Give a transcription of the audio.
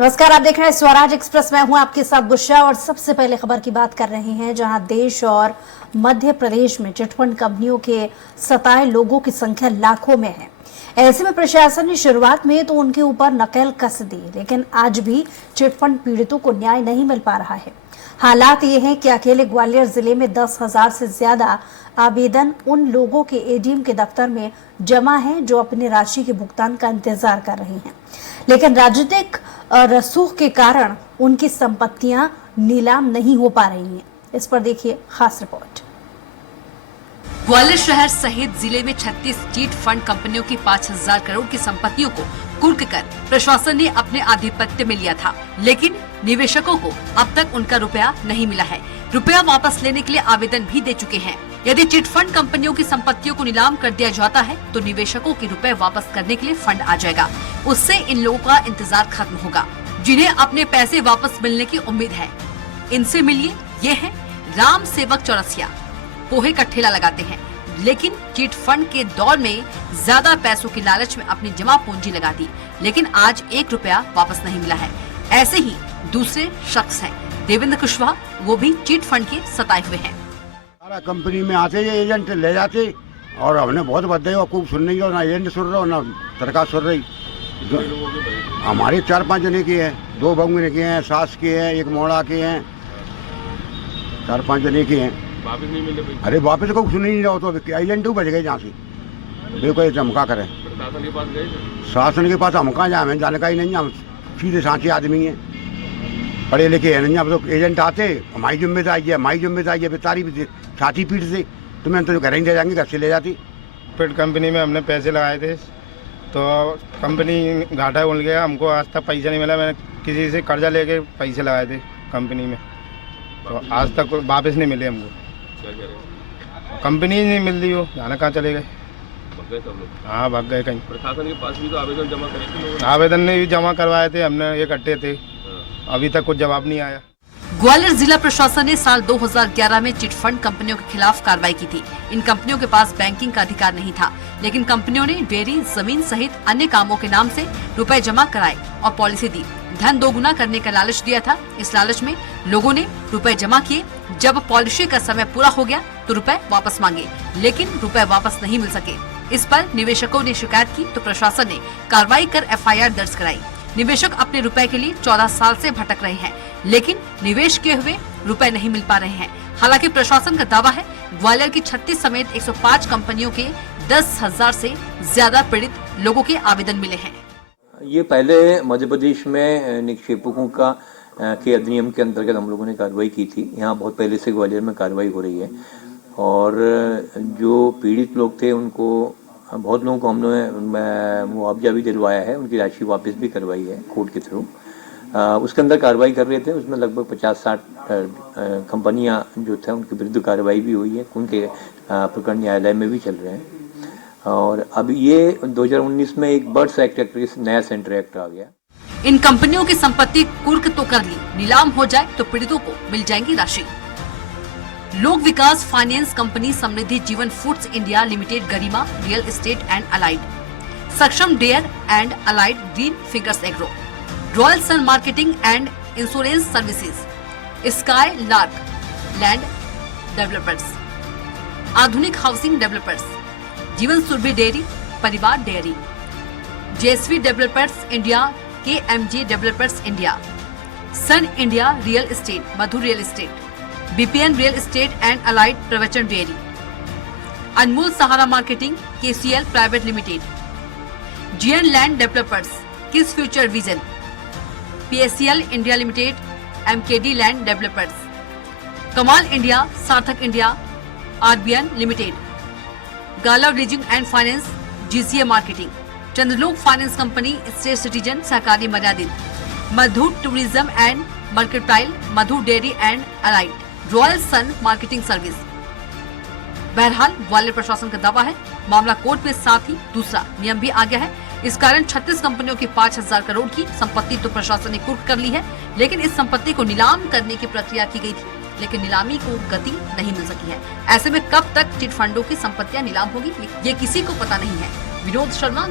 नमस्कार, आप देख रहे हैं स्वराज एक्सप्रेस। मैं हूं आपके साथ बुशरा और सबसे पहले खबर की बात कर रहे हैं, जहां देश और मध्य प्रदेश में चिटफंड कंपनियों के सताए लोगों की संख्या लाखों में है। ऐसे में प्रशासन ने शुरुआत में तो उनके ऊपर नकेल कस दी, लेकिन आज भी चिटफंड पीड़ितों को न्याय नहीं मिल पा रहा है। हालात ये हैं कि अकेले ग्वालियर जिले में 10,000 से ज्यादा आवेदन उन लोगों के एडीएम के दफ्तर में जमा हैं जो अपनी राशि के भुगतान का इंतजार कर रहे हैं, लेकिन राजनीतिक रसूख के कारण उनकी संपत्तियां नीलाम नहीं हो पा रही हैं। इस पर देखिए खास रिपोर्ट। ग्वालियर शहर सहित जिले में 36 चिट फंड कंपनियों की 5,000 करोड़ की संपत्तियों को कुर्क कर प्रशासन ने अपने आधिपत्य में लिया था, लेकिन निवेशकों को अब तक उनका रुपया नहीं मिला है। रुपया वापस लेने के लिए आवेदन भी दे चुके हैं। यदि चिट फंड कंपनियों की संपत्तियों को नीलाम कर दिया जाता है तो निवेशकों के रुपए वापस करने के लिए फंड आ जाएगा। उससे इन लोगों का इंतजार खत्म होगा, जिन्हें अपने पैसे वापस मिलने की उम्मीद है। इनसे मिलिए, ये है राम सेवक चौरसिया। पोहे का ठेला लगाते हैं, लेकिन चिट फंड के दौर में ज्यादा पैसों की लालच में अपनी जमा पूंजी लगा दी, लेकिन आज 1 रुपया वापस नहीं मिला है। ऐसे ही दूसरे शख्स हैं देवेंद्र कुशवाहा, वो भी चिट फंड के सताए हुए हैं। सारा कंपनी में आते ये एजेंट ले जाते और हमने बहुत बदले और खूब सुन रही हो, ना एजेंट सुन रहा हो ना सरकार सुन रही। हमारे 4-5 जने की है, 2 बंगने के हैं, सास के हैं, 1 मोड़ा के हैं, 4-5 जने के हैं। वापस नहीं मिले भाई। अरे वापस को सुन ही नहीं रहा, तो एजेंट बच गए जहाँ से। देखो ये चमका करें, प्रशासन के पास गए थे? शासन के पास हम कहाँ जाए, हमें जानकारी नहीं, हम सीधे सांचे आदमी हैं, पढ़े लिखे हैं नहीं। अब तो एजेंट आते, हमारी जिम्मेदारी है, हमारी जिम्मेदारी है, बेचारी भी छाती पीट से तुम्हें तो घर ही ले जाएंगे, घर से ले जाती। फिर कंपनी में हमने पैसे लगाए थे तो कंपनी घाटा उड़ गया, हमको आज तक पैसा नहीं मिला। मैंने किसी से कर्जा लेके पैसे लगाए थे कंपनी में, तो आज तक वापस नहीं मिले हमको। क्या कह रहे हैं? कंपनी ही नहीं मिल रही हो, जाना कहाँ चले गए? भाग गए सब लोग? हाँ भाग गए कहीं। प्रशासन के पास भी तो आवेदन जमा करे थे लोगों ने? आवेदन भी जमा करवाए थे हमने, इकट्ठे थे, अभी तक कुछ जवाब नहीं आया। ग्वालियर जिला प्रशासन ने साल 2011 में चिट फंड कंपनियों के खिलाफ कार्रवाई की थी। इन कंपनियों के पास बैंकिंग का अधिकार नहीं था, लेकिन कंपनियों ने डेयरी, जमीन सहित अन्य कामों के नाम से रुपए जमा कराए और पॉलिसी दी। धन दोगुना करने का लालच दिया था। इस लालच में लोगों ने रुपए जमा किए। जब पॉलिसी का समय पूरा हो गया तो रुपए वापस मांगे, लेकिन रुपए वापस नहीं मिल सके। इस पर निवेशकों ने शिकायत की तो प्रशासन ने कार्रवाई कर FIR दर्ज कराई। निवेशक अपने रुपए के लिए 14 साल से भटक रहे हैं, लेकिन निवेश किए हुए रुपए नहीं मिल पा रहे हैं। हालांकि प्रशासन का दावा है ग्वालियर की 36 समेत 105 कंपनियों के 10,000 से ज्यादा पीड़ित लोगों के आवेदन मिले हैं। ये पहले मध्य प्रदेश में निक्षेपकों का के अधिनियम के अंतर्गत हम लोगों ने कार्रवाई की थी। यहाँ बहुत पहले से ग्वालियर में कार्रवाई हो रही है और जो पीड़ित लोग थे उनको, बहुत लोगों को हमने मुआवजा भी दिलवाया है, उनकी राशि वापस भी करवाई है कोर्ट के थ्रू। उसके अंदर कार्रवाई कर रहे थे, उसमें लगभग 50-60 कंपनियां जो थे उनके विरुद्ध कार्रवाई भी हुई है, उनके प्रकरण न्यायालय में भी चल रहे हैं। और अब ये 2019 में एक बर्ड्स एक्ट नया सेंटर एक्ट आ गया। इन कंपनियों की संपत्ति कुर्क तो कर ली, नीलाम हो जाए तो पीड़ितों को मिल जाएगी राशि। लोक विकास finance company, Samriddhi Jeevan foods India limited, Garima real estate and allied, Saksham dairy and allied, green fingers agro, royal sun marketing and insurance services, sky lark land developers, Adhunik housing developers, Jeevan Surabhi dairy, Parivar dairy, JSV developers India, KMG developers India, sun India real estate, Madhu real estate, BPN real estate and allied, Pravachan dairy, Anmol Sahara marketing, KCL private limited, GN land developers, किस future vision, PSCL India limited, MKD land developers, Kamal India, Sarthak India, RBN limited, gala leasing and finance, GCA marketing, Chandralok finance company, state citizen Sahakari Maryadit, Madhu tourism and mercantile, Madhu dairy and allied, royal sun marketing service. बहरहाल ग्वालियर प्रशासन का दावा है मामला court में, साथ ही दूसरा नियम भी आ गया है। इस कारण 36 कंपनियों की 5,000 करोड़ की संपत्ति तो प्रशासन ने कुर्क कर ली है, लेकिन इस संपत्ति को नीलाम करने की प्रक्रिया की गई थी, लेकिन नीलामी को गति नहीं मिल सकी है। ऐसे में कब तक चिट फंडों की संपत्तियां नीलाम होगी, ये किसी को पता नहीं है। विनोद शर्मा।